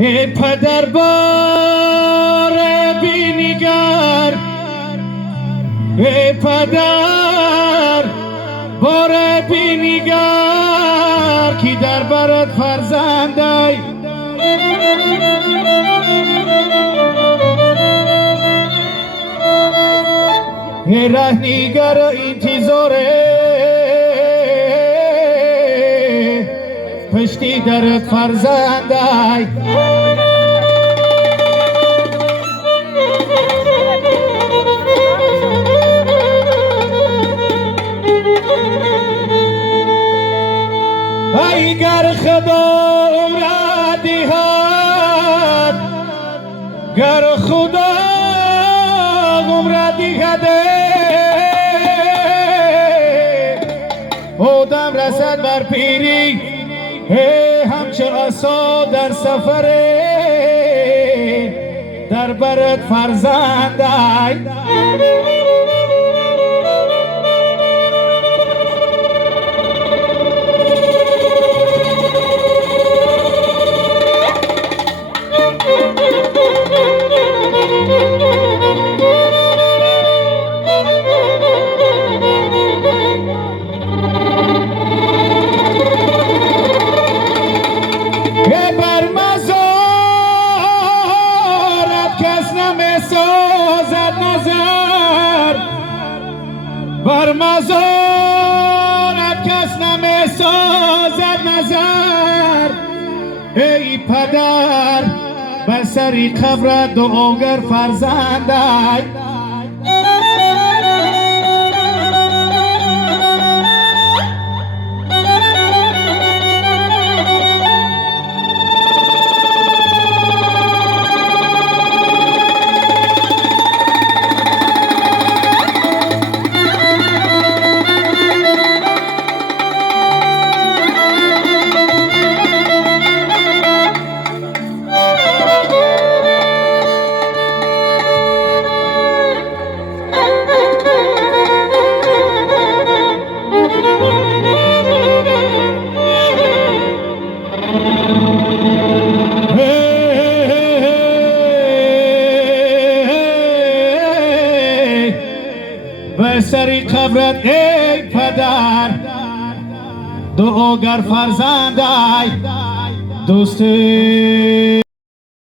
ای پدر بار بینیگر، ای پدر بار بینیگر کی در برات فرزندای ای رهنیگر انتظاره پشتی درت فرزندای اگر خدا عمر دهد، گر خدا عمر دهد آدم رسد بر پیری همچه عصا در سفر در برت فرزندای بر مزارت کس نمی سازد نظر ای پدر بر سری قبر دعاگر فرزندای بر سری قبرت ای پدر دعاگر فرزندای دوستی